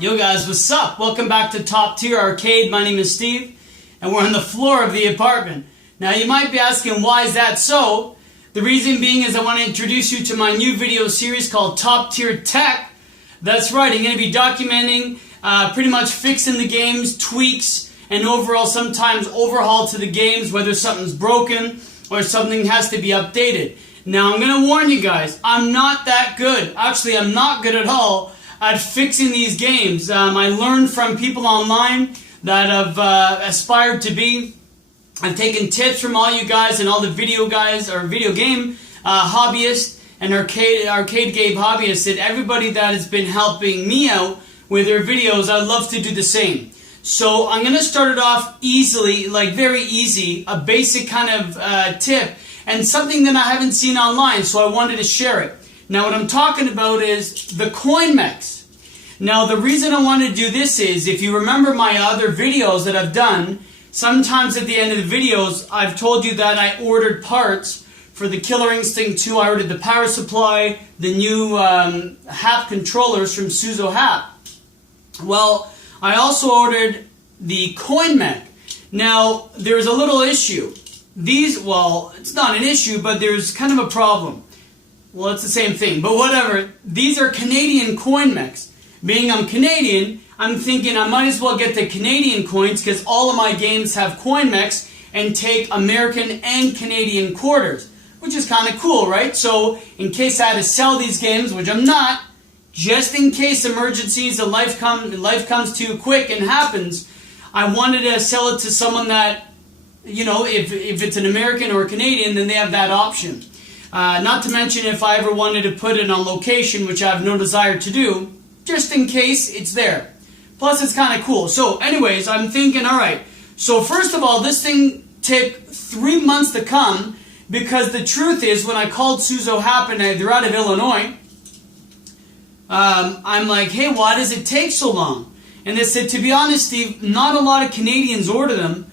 Yo guys, what's up? Welcome back to Top Tier Arcade. My name is Steve, and we're on the floor of the apartment. Now you might be asking, why is that so? The reason being is I want to introduce you to my new video series called Top Tier Tech. That's right, I'm going to be documenting pretty much fixing the games, tweaks, and overall sometimes overhaul to the games, whether something's broken or something has to be updated. Now I'm going to warn you guys, I'm not that good. Actually, I'm not good at all at fixing these games. I learned from people online that have aspired to be. I've taken tips from all you guys and all the video guys or video game hobbyists and arcade game hobbyists, and everybody that has been helping me out with their videos. I'd love to do the same. So I'm going to start it off easily, like very easy, a basic kind of tip, and something that I haven't seen online, so I wanted to share it. Now what I'm talking about is the Coin-Mechs. Now the reason I want to do this is, if you remember my other videos that I've done, sometimes at the end of the videos I've told you that I ordered parts for the Killer Instinct 2. I ordered the power supply, the new HAP controllers from Suzo HAP. Well, I also ordered the Coin-Mech. Now there's a little issue. These, well, it's not an issue, but there's kind of a problem. Well, it's the same thing, but whatever. These are Canadian Coin-Mechs. Being I'm Canadian, I'm thinking I might as well get the Canadian coins because all of my games have Coin-Mechs and take American and Canadian quarters, which is kind of cool, right? So in case I had to sell these games, which I'm not, just in case emergencies of life comes too quick and happens, I wanted to sell it to someone that, you know, if it's an American or a Canadian, then they have that option. Not to mention if I ever wanted to put it on location, which I have no desire to do, just in case it's there. Plus it's kind of cool. So anyways, I'm thinking, alright, so first of all, this thing took 3 months to come, because the truth is, when I called Suzo HAP, and they're out of Illinois, I'm like, hey, why does it take so long? And they said, to be honest, Steve, not a lot of Canadians order them,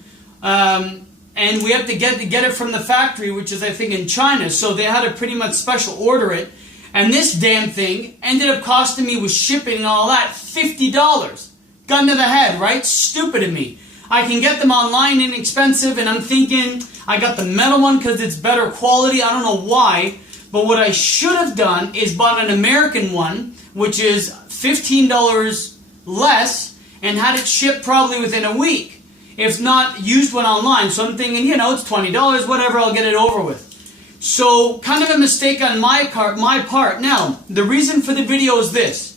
and we have to get it from the factory, which is, I think, in China. So they had to pretty much special order it. And this damn thing ended up costing me, with shipping and all that, $50. Gun to the head, right? Stupid of me. I can get them online inexpensive, and I'm thinking I got the metal one because it's better quality. I don't know why. But what I should have done is bought an American one, which is $15 less, and had it shipped probably within a week. If not, used one online. So I'm thinking, you know, it's $20, whatever, I'll get it over with. So, kind of a mistake on my part. Now, the reason for the video is this.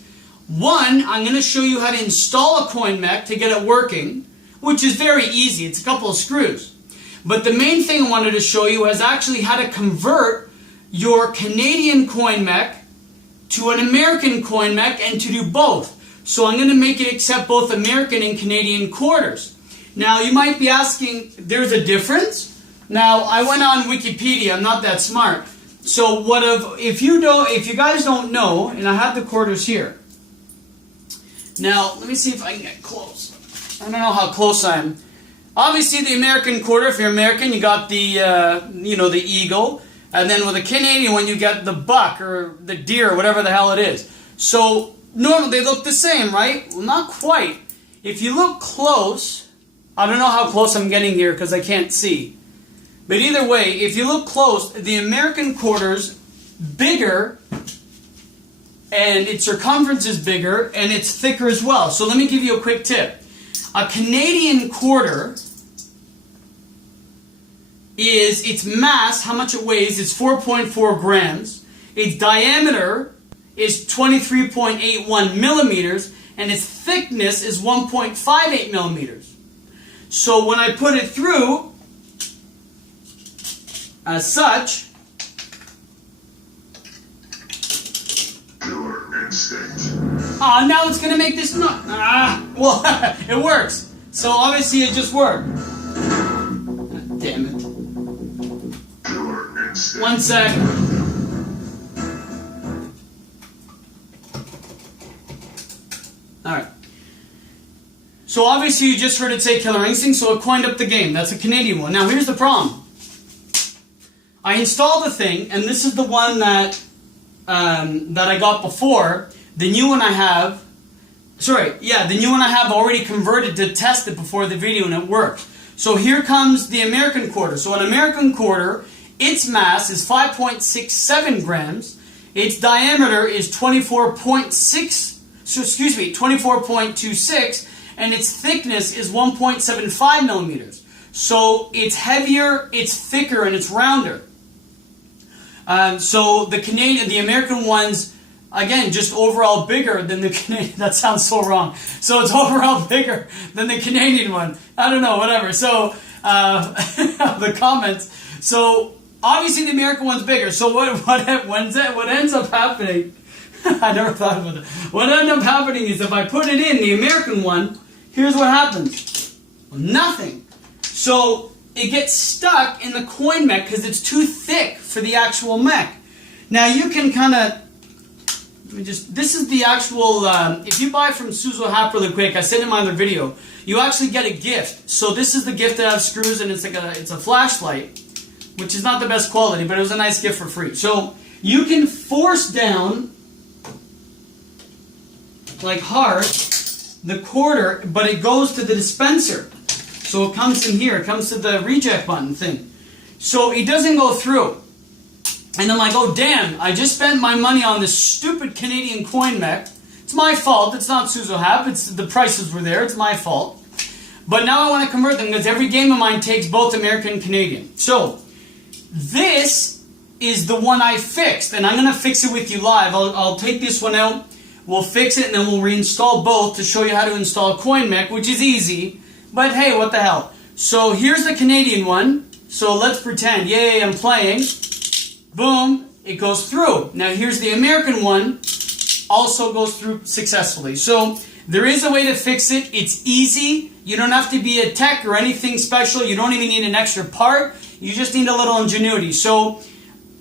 One, I'm going to show you how to install a Coin-Mech to get it working, which is very easy. It's a couple of screws. But the main thing I wanted to show you is actually how to convert your Canadian Coin-Mech to an American Coin-Mech, and to do both. So I'm going to make it accept both American and Canadian quarters. Now, you might be asking, there's a difference? Now, I went on Wikipedia. I'm not that smart. So, if you guys don't know, and I have the quarters here. Now, let me see if I can get close. I don't know how close I am. Obviously, the American quarter, if you're American, you got the, the eagle. And then with the Canadian one, you got the buck, or the deer, or whatever the hell it is. So, normally they look the same, right? Well, not quite. If you look close, I don't know how close I'm getting here because I can't see. But either way, if you look close, the American quarter's bigger, and its circumference is bigger, and it's thicker as well. So let me give you a quick tip. A Canadian quarter is, its mass, how much it weighs, is 4.4 grams. Its diameter is 23.81 millimeters, and its thickness is 1.58 millimeters. So when I put it through, as such, Killer Instinct. Oh, now it's going to make this not. Well, it works. So obviously it just worked. Damn it. Killer Instinct. 1 sec. Alright. So obviously you just heard it say Killer Instinct, so it coined up the game. That's a Canadian one. Now here's the problem. I installed the thing, and this is the one that I got before. The new one I have then you want to have already converted to test it before the video and it worked. So here comes the American quarter. So an American quarter, its mass is 5.67 grams. Its diameter is 24.26, and its thickness is 1.75 millimeters. So it's heavier, it's thicker, and it's rounder. So the American ones, again, just overall bigger than the Canadian. That sounds so wrong. So it's overall bigger than the Canadian one. I don't know, whatever. So the comments. So obviously the American one's bigger. So what ends up happening? I never thought about that. What ends up happening is if I put it in the American one, here's what happens. Nothing. So it gets stuck in the Coin-Mech because it's too thick for the actual mech. Now you can kind of, this is the actual, if you buy from Suzo really quick, I said in my other video, you actually get a gift. So this is the gift that has screws, and it's a flashlight, which is not the best quality, but it was a nice gift for free. So you can force down, like hard, the quarter, but it goes to the dispenser. So it comes in here, it comes to the reject button thing. So it doesn't go through. And I'm like, oh damn, I just spent my money on this stupid Canadian Coin-Mech. It's my fault, it's not Suzo, it's the prices were there, it's my fault. But now I want to convert them because every game of mine takes both American and Canadian. So this is the one I fixed, and I'm going to fix it with you live. I'll take this one out, we'll fix it, and then we'll reinstall both to show you how to install Coin-Mech, which is easy. But hey, what the hell. So here's the Canadian one. So let's pretend, yay, I'm playing. Boom, it goes through. Now here's the American one. Also goes through successfully. So there is a way to fix it. It's easy. You don't have to be a tech or anything special. You don't even need an extra part. You just need a little ingenuity. So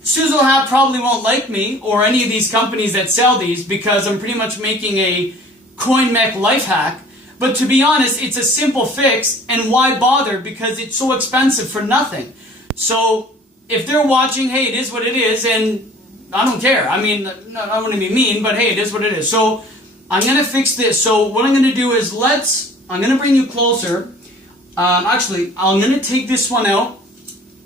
Suzo probably won't like me or any of these companies that sell these because I'm pretty much making a Coin-Mech life hack. But to be honest, it's a simple fix, and why bother? Because it's so expensive for nothing. So if they're watching, hey, it is what it is, and I don't care. I mean, no, I don't want to be mean, but hey, it is what it is. So I'm going to fix this. So what I'm going to do is I'm going to bring you closer. Actually, I'm going to take this one out.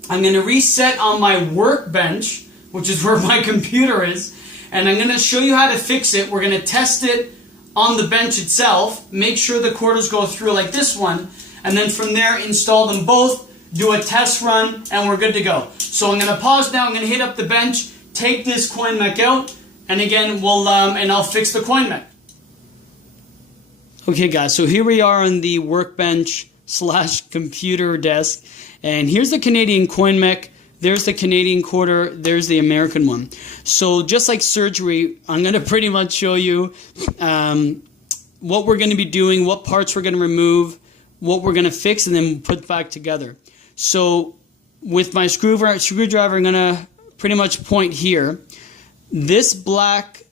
I'm going to reset on my workbench, which is where my computer is, and I'm going to show you how to fix it. We're going to test it on the bench itself, make sure the quarters go through like this one, and then from there install them both, do a test run, and we're good to go. So I'm going to pause now, I'm going to hit up the bench, take this Coin-Mech out, and again, I'll fix the Coin-Mech. Okay guys, so here we are on the workbench / computer desk, and here's the Canadian Coin-Mech. There's the Canadian quarter, there's the American one. So just like surgery, I'm going to pretty much show you what we're going to be doing, what parts we're going to remove, what we're going to fix, and then put back together. So with my screwdriver, I'm going to pretty much point here. This black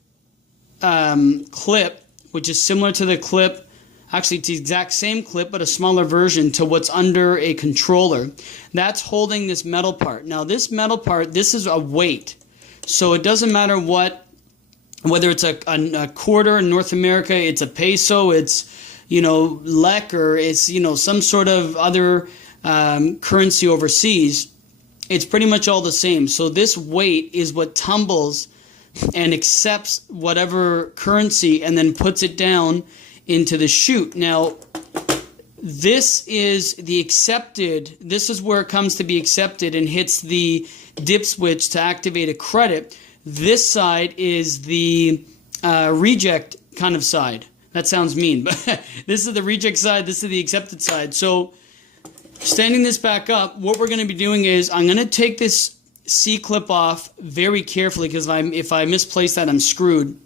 clip, which is similar to the clip, actually it's the exact same clip but a smaller version to what's under a controller, that's holding this metal part. Now this metal part, this is a weight, so it doesn't matter whether it's a quarter in North America, it's a peso, it's lek, or it's some sort of other currency overseas, it's pretty much all the same. So this weight is what tumbles and accepts whatever currency and then puts it down into the chute. Now, this is the accepted, this is where it comes to be accepted and hits the dip switch to activate a credit. This side is the reject kind of side. That sounds mean, but this is the reject side, this is the accepted side. So, standing this back up, what we're going to be doing is I'm going to take this C-clip off very carefully because if I misplace that, I'm screwed.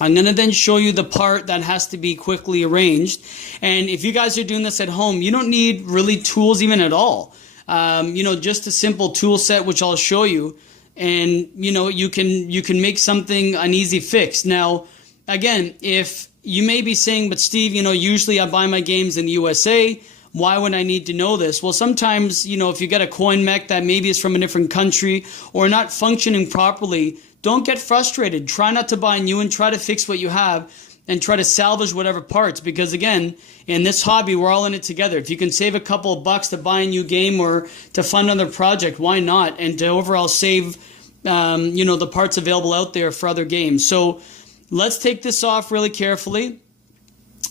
I'm going to then show you the part that has to be quickly arranged. And if you guys are doing this at home, you don't need really tools even at all. Just a simple tool set, which I'll show you. And, you can make something an easy fix. Now, again, if you may be saying, but Steve, usually I buy my games in the USA. Why would I need to know this? Well, sometimes, if you get a Coin-Mech that maybe is from a different country or not functioning properly, don't get frustrated. Try not to buy new and try to fix what you have. and try to salvage whatever parts, because again, in this hobby, we're all in it together. If you can save a couple of bucks to buy a new game or to fund another project, why not? And to overall save, the parts available out there for other games. So let's take this off really carefully,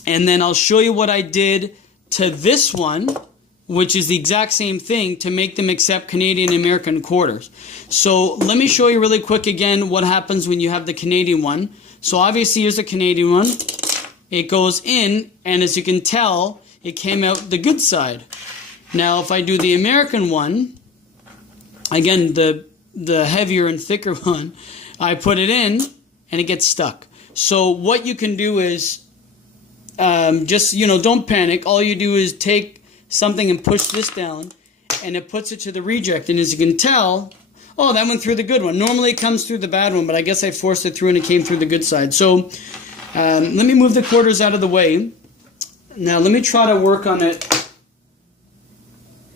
and then I'll show you what I did to this one, which is the exact same thing, to make them accept Canadian and American quarters. So let me show you really quick again what happens when you have the Canadian one. So obviously here's the Canadian one. It goes in, and as you can tell, it came out the good side. Now if I do the American one, again the heavier and thicker one, I put it in and it gets stuck. So what you can do is don't panic. All you do is take something and push this down, and it puts it to the reject. And as you can tell, oh, that went through the good one. Normally it comes through the bad one, but I guess I forced it through and it came through the good side. So let me move the quarters out of the way. Now let me try to work on it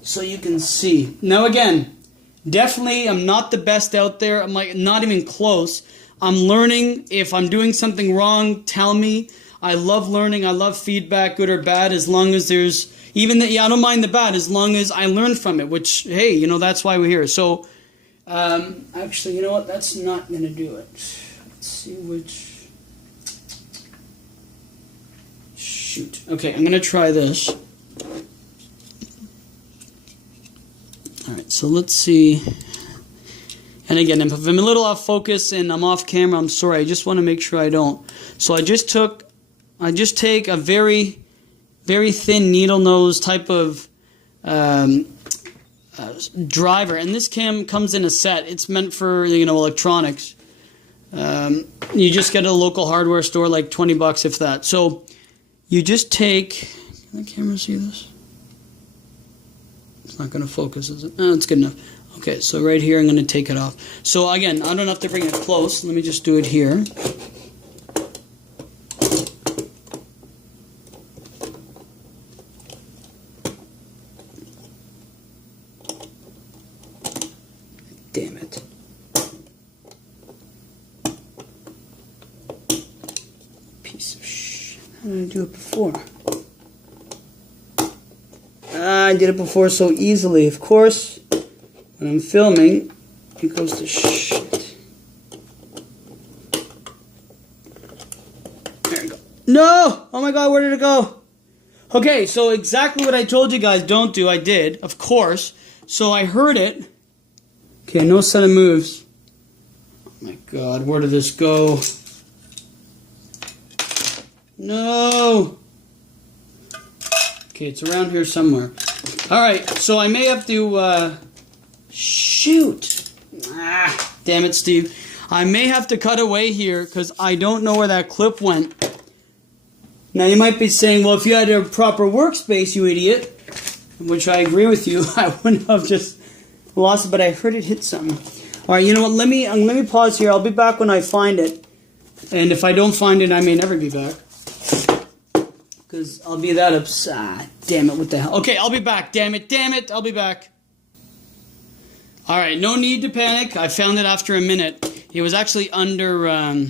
so you can see. Now again, definitely I'm not the best out there. I'm like not even close. I'm learning. If I'm doing something wrong, tell me. I love learning. I love feedback, good or bad, as long as there's I don't mind the bad as long as I learn from it, which, hey, that's why we're here. So actually, you know what? That's not going to do it. Let's see which. Shoot. Okay, I'm going to try this. All right, so let's see. And again, if I'm a little off focus and I'm off camera, I'm sorry. I just want to make sure I don't. So I just take a very, very thin needle nose type of driver, and this comes in a set. It's meant for electronics. You just get at a local hardware store, like 20 bucks if that. So you just take. Can the camera see this? It's not going to focus, is it? No, it's good enough. Okay, so right here I'm going to take it off. So again, I don't have to bring it close. Let me just do it here. Damn it. Piece of shit. How did I do it before? I did it before so easily. Of course, when I'm filming, it goes to shit. There we go. No! Oh my god, where did it go? Okay, so exactly what I told you guys don't do, I did, of course. So I heard it. Okay, no sudden moves. Oh my god, where did this go? No! Okay, it's around here somewhere. Alright, so I may have to, shoot! Ah, damn it, Steve. I may have to cut away here, because I don't know where that clip went. Now, you might be saying, well, if you had a proper workspace, you idiot, which I agree with you, I wouldn't have just lost it, but I heard it hit something. Alright, you know what, let me pause here. I'll be back when I find it. And if I don't find it, I may never be back. Because I'll be that upset. Ah, damn it, what the hell. Okay, I'll be back. Damn it, I'll be back. Alright, no need to panic. I found it after a minute. It was actually under,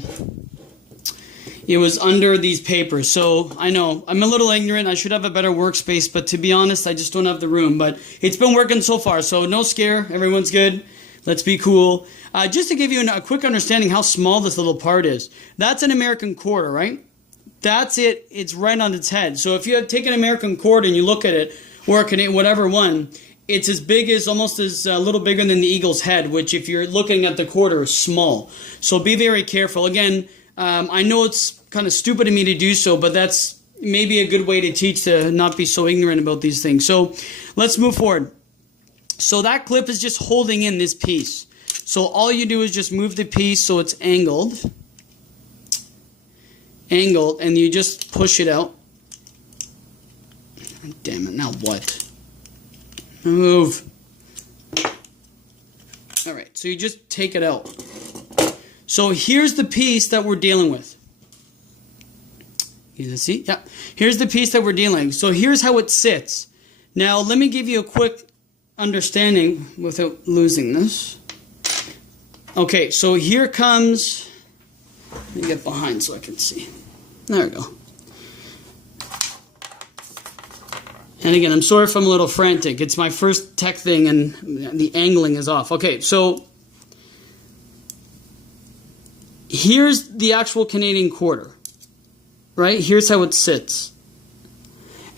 these papers. So, I know, I'm a little ignorant. I should have a better workspace, but to be honest, I just don't have the room. But it's been working so far, so no scare. Everyone's good. Let's be cool. Just to give you a quick understanding how small this little part is. That's an American quarter, right? That's it. It's right on its head. So if you take an American quarter and you look at it, or whatever one, it's as big as, almost as a little bigger than the eagle's head, which if you're looking at the quarter is small. So be very careful. Again, I know it's kind of stupid of me to do so, but that's maybe a good way to teach, to not be so ignorant about these things. So let's move forward. So that clip is just holding in this piece. So all you do is just move the piece so it's angled, and you just push it out. Damn it, now what? Move. Alright, so you just take it out. So here's the piece that we're dealing with. You see? Yeah. Here's the piece that we're dealing with. So here's how it sits. Now let me give you a quick understanding without losing this. Okay, so here comes, let me get behind so I can see. There we go. And again, I'm sorry if I'm a little frantic. It's my first tech thing and the angling is off. Okay, so here's the actual Canadian quarter, right? Here's how it sits.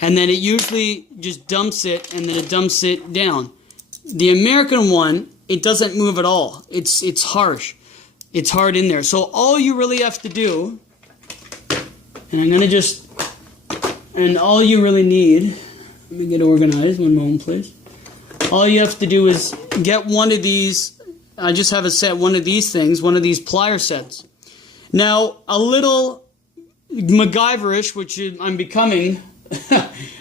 And then it usually just dumps it, and then it dumps it down. The American one, it doesn't move at all. It's harsh. It's hard in there. So all you really have to do, and I'm going to just, and all you really need, let me get organized, one moment please. All you have to do is get one of these, I just have a set, one of these things, one of these plier sets. Now, a little MacGyverish, which I'm becoming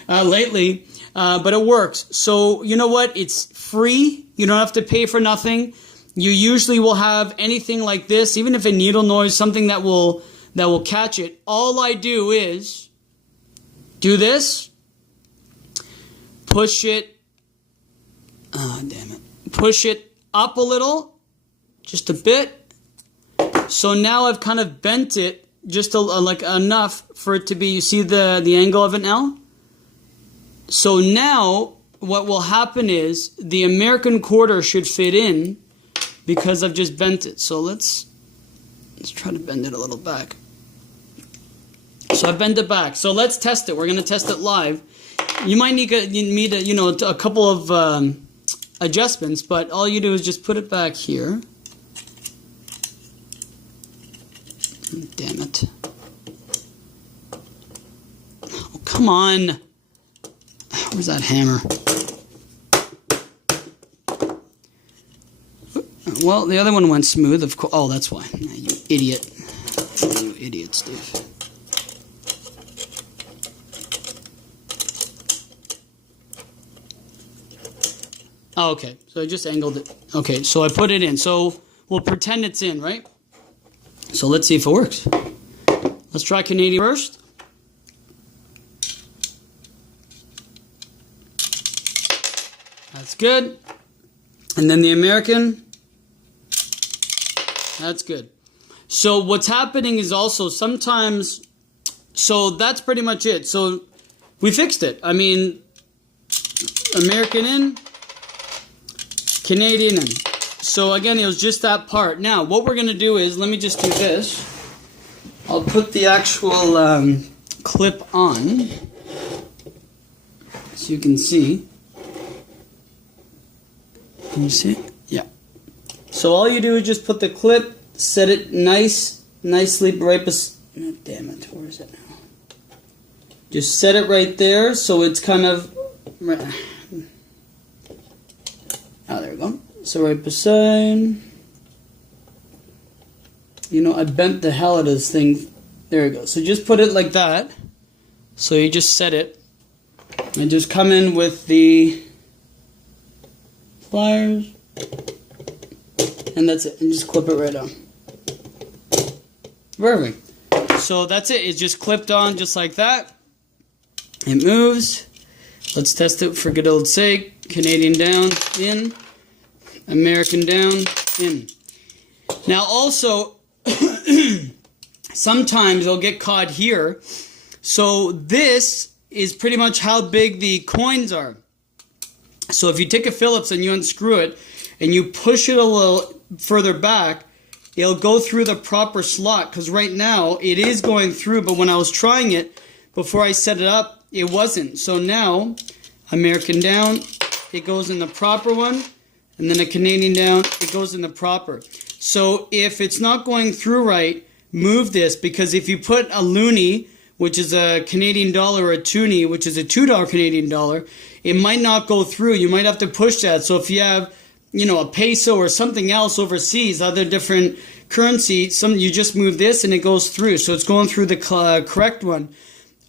lately, but it works. So, you know what? It's free. You don't have to pay for nothing. You usually will have anything like this, even if a needle noise, something that will catch it. All I do is do this, push it, push it up a little, just a bit. So now I've kind of bent it just like enough for it to be, you see the angle of it now? So now what will happen is the American quarter should fit in because I've just bent it. So let's try to bend it a little back. So I bend it back. So let's test it. We're going to test it live. You might need a couple of adjustments, but all you do is just put it back here. Damn it. Oh, come on. Where's that hammer? Well, the other one went smooth, of course. Oh, that's why. You idiot. You idiot, Steve. Oh, okay. So I just angled it. Okay, so I put it in. So we'll pretend it's in, right? So let's see if it works. Let's try Canadian first. That's good. And then the American. That's good. So what's happening is also sometimes, so that's pretty much it. So we fixed it. I mean, American in, Canadian in. So again, it was just that part. Now, what we're going to do is, let me just do this. I'll put the actual clip on so you can see. Can you see? Yeah. So all you do is just put the clip, set it nicely right beside. Oh, damn it, where is it now? Just set it right there so it's kind of. Oh, there we go. So right beside. You know, I bent the hell out of this thing. There we go. So just put it like that. So you just set it. And just come in with the pliers. And that's it. And just clip it right on. Perfect. So that's it. It's just clipped on just like that. It moves. Let's test it for good old sake. Canadian down, in. American down, in. Now also, sometimes they'll get caught here. So this is pretty much how big the coins are. So if you take a Phillips and you unscrew it and you push it a little further back, it'll go through the proper slot, because right now it is going through, but when I was trying it before I set it up, it wasn't. So now, American down, it goes in the proper one, and then a Canadian down, it goes in the proper. So if it's not going through right, move this, because if you put a loonie, which is a Canadian dollar, or a toonie, which is a $2 Canadian dollar, it might not go through. You might have to push that. So if you have, you know, a peso or something else overseas, other different currency, you just move this and it goes through. So it's going through the correct one.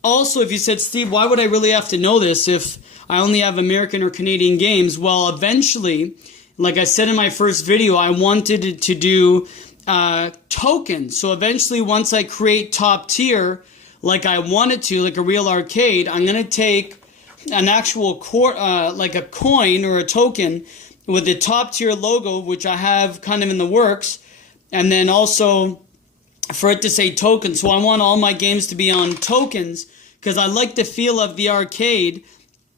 Also, if you said, Steve, why would I really have to know this if I only have American or Canadian games? Well, eventually, like I said in my first video, I wanted to do tokens. So eventually, once I create top tier, like I wanted to, like a real arcade, I'm going to take an actual like a coin or a token with the top tier logo, which I have kind of in the works, and then also for it to say tokens. So I want all my games to be on tokens because I like the feel of the arcade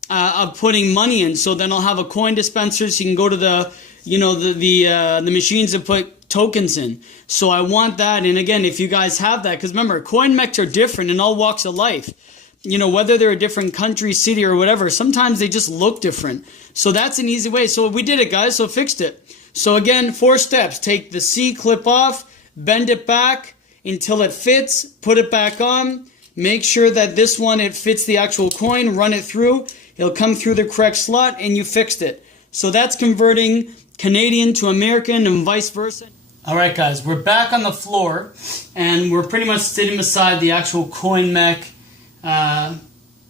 of putting money in. So then I'll have a coin dispenser so you can go to the, you know, the machines and put tokens in. So I want that. And again, if you guys have that, because remember, Coin-Mechs are different in all walks of life. You know, whether they're a different country, city, or whatever, sometimes they just look different. So that's an easy way. So we did it, guys. So fixed it. So again, 4 steps. Take the C clip off, bend it back until it fits, put it back on. Make sure that this one, it fits the actual coin, run it through. It'll come through the correct slot, and you fixed it. So that's converting Canadian to American and vice versa. All right, guys, we're back on the floor, and we're pretty much sitting beside the actual Coin-Mech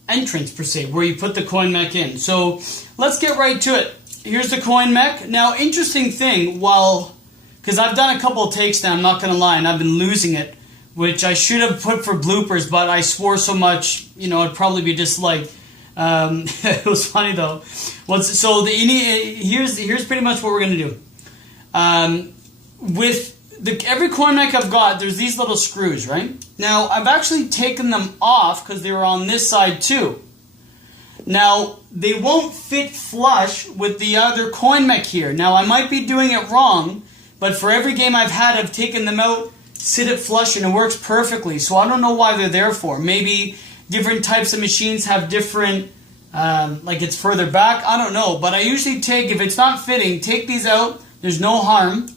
entrance per se, where you put the Coin-Mech in. So let's get right to it. Here's the Coin-Mech. Now, interesting thing, because I've done a couple of takes now, I'm not going to lie, and I've been losing it, which I should have put for bloopers, but I swore so much, you know, it'd probably be disliked. It was funny though. Here's pretty much what we're going to do. With every Coin-Mech I've got, there's these little screws, right? Now, I've actually taken them off because they were on this side too. Now, they won't fit flush with the other Coin-Mech here. Now, I might be doing it wrong, but for every game I've had, I've taken them out, sit it flush, and it works perfectly. So I don't know why they're there for. Maybe different types of machines have different, like it's further back. I don't know, but I usually take, if it's not fitting, take these out. There's no harm.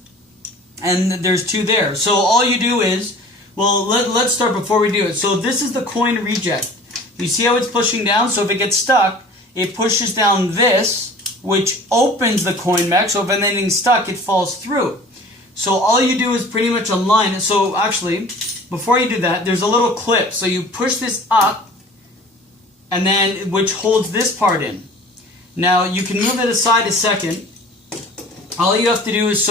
And there's 2 there. So all you do is, well, let's start before we do it. So this is the coin reject. You see how it's pushing down? So if it gets stuck, it pushes down this, which opens the Coin-Mech. So if anything's stuck, it falls through. So all you do is pretty much align it. So actually, before you do that, there's a little clip. So you push this up, and then which holds this part in. Now you can move it aside a second. All you have to do is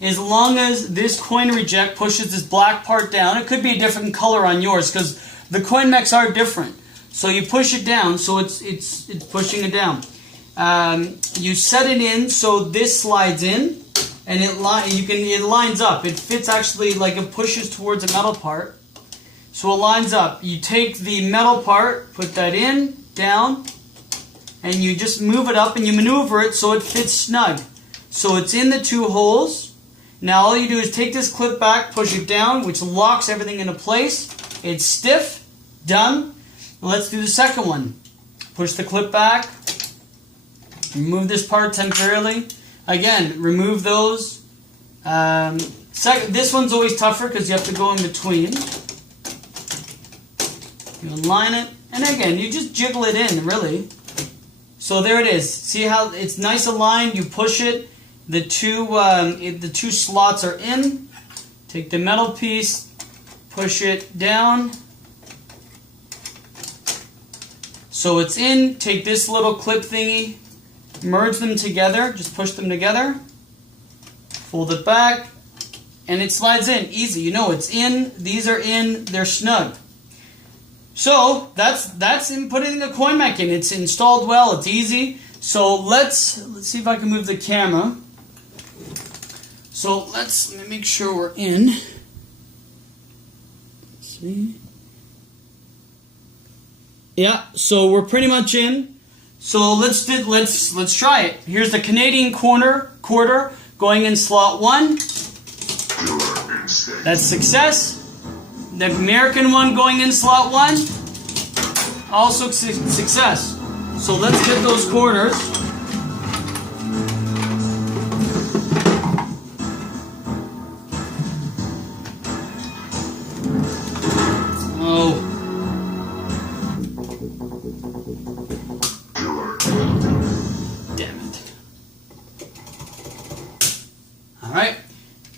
as long as this coin reject pushes this black part down, it could be a different color on yours because the Coin-Mechs are different. So you push it down, so it's pushing it down. You set it in so this slides in, and it lines up. It fits actually like it pushes towards a metal part, so it lines up. You take the metal part, put that in, down, and you just move it up and you maneuver it so it fits snug. So it's in the 2 holes. Now all you do is take this clip back, push it down, which locks everything into place. It's stiff, done. Let's do the second one. Push the clip back, remove this part temporarily. Again, remove those. This one's always tougher because you have to go in between. You align it, and again, you just jiggle it in, really. So there it is. See how it's nice aligned? You push it. The 2 slots are in. Take the metal piece, push it down. So it's in. Take this little clip thingy, merge them together, just push them together. Fold it back, and it slides in. Easy. You know it's in. These are in. They're snug. So that's in putting the Coin-Mech in. It's installed well. It's easy. So let's see if I can move the camera. So let me make sure we're in. Let's see. Yeah, so we're pretty much in. So let's try it. Here's the Canadian quarter going in slot 1. That's success. The American one going in slot 1. Also success. So let's get those quarters. Alright,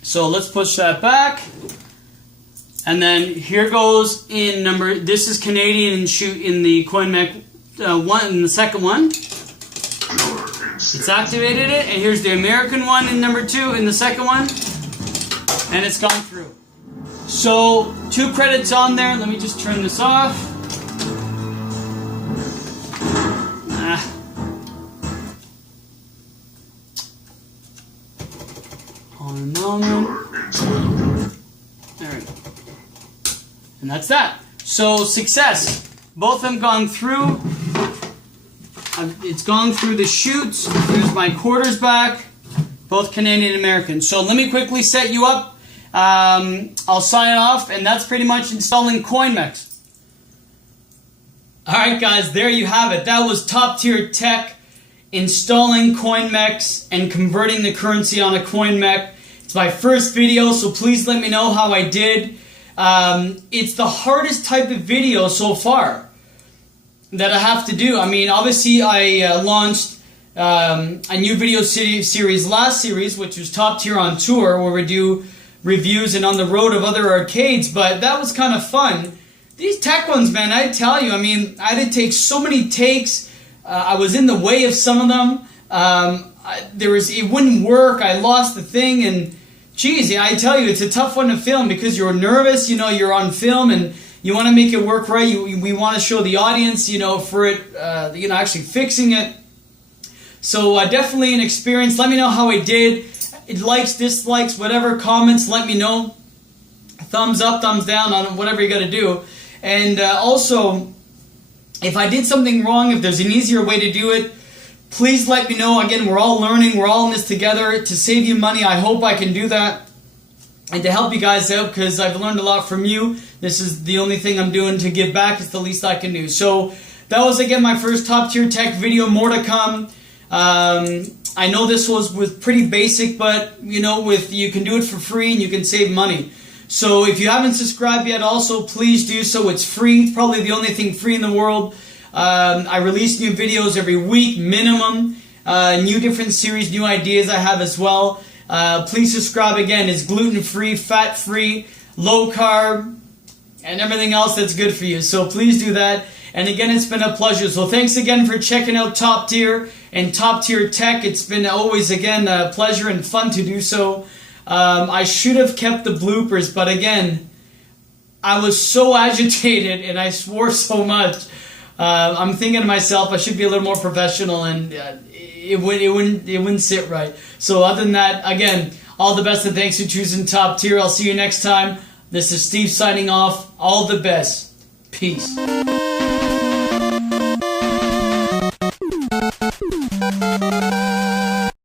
so let's push that back. And then here goes in number, this is Canadian and shoot in the Coin-Mech one, in the second one. It's activated it, and here's the American one in number 2 in the second one. And it's gone through. So, 2 credits on there. Let me just turn this off. On a moment. There we go. And that's that. So success. Both of them gone through. It's gone through the chutes. There's my quarters back. Both Canadian American. So let me quickly set you up. I'll sign off, and that's pretty much installing Coin-Mech. Alright guys, there you have it. That was top tier tech, installing Coin-Mech and converting the currency on a Coin-Mech. It's my first video, so please let me know how I did. It's the hardest type of video so far that I have to do. I mean, obviously I launched a new video series last series, which was Top Tier on Tour, where we do reviews and on the road of other arcades, but that was kind of fun. These tech ones, man, I tell you, I mean, I had to take so many takes. I was in the way of some of them. It wouldn't work. I lost the thing, and geez, I tell you, it's a tough one to film because you're nervous. You know, you're on film, and you want to make it work right. We want to show the audience, you know, for it, you know, actually fixing it. So definitely an experience. Let me know how I did. Likes, dislikes, whatever, comments, let me know. Thumbs up, thumbs down on whatever you got to do. And also, if I did something wrong, if there's an easier way to do it, please let me know. Again, we're all learning. We're all in this together. To save you money, I hope I can do that. And to help you guys out, because I've learned a lot from you. This is the only thing I'm doing to give back. It's the least I can do. So that was, again, my first Top Tier Tech video. More to come. I know this was pretty basic, but, you know, you can do it for free and you can save money. So if you haven't subscribed yet, also please do so. It's free. It's probably the only thing free in the world. I release new videos every week, minimum. New different series, new ideas I have as well. Please subscribe. Again, it's gluten-free, fat-free, low-carb, and everything else that's good for you. So please do that. And again, it's been a pleasure. So thanks again for checking out Top Tier and Top Tier Tech. It's been always, again, a pleasure and fun to do so. I should have kept the bloopers, but again, I was so agitated and I swore so much. I'm thinking to myself, I should be a little more professional, and it wouldn't sit right. So other than that, again, all the best and thanks for choosing Top Tier. I'll see you next time. This is Steve signing off. All the best. Peace.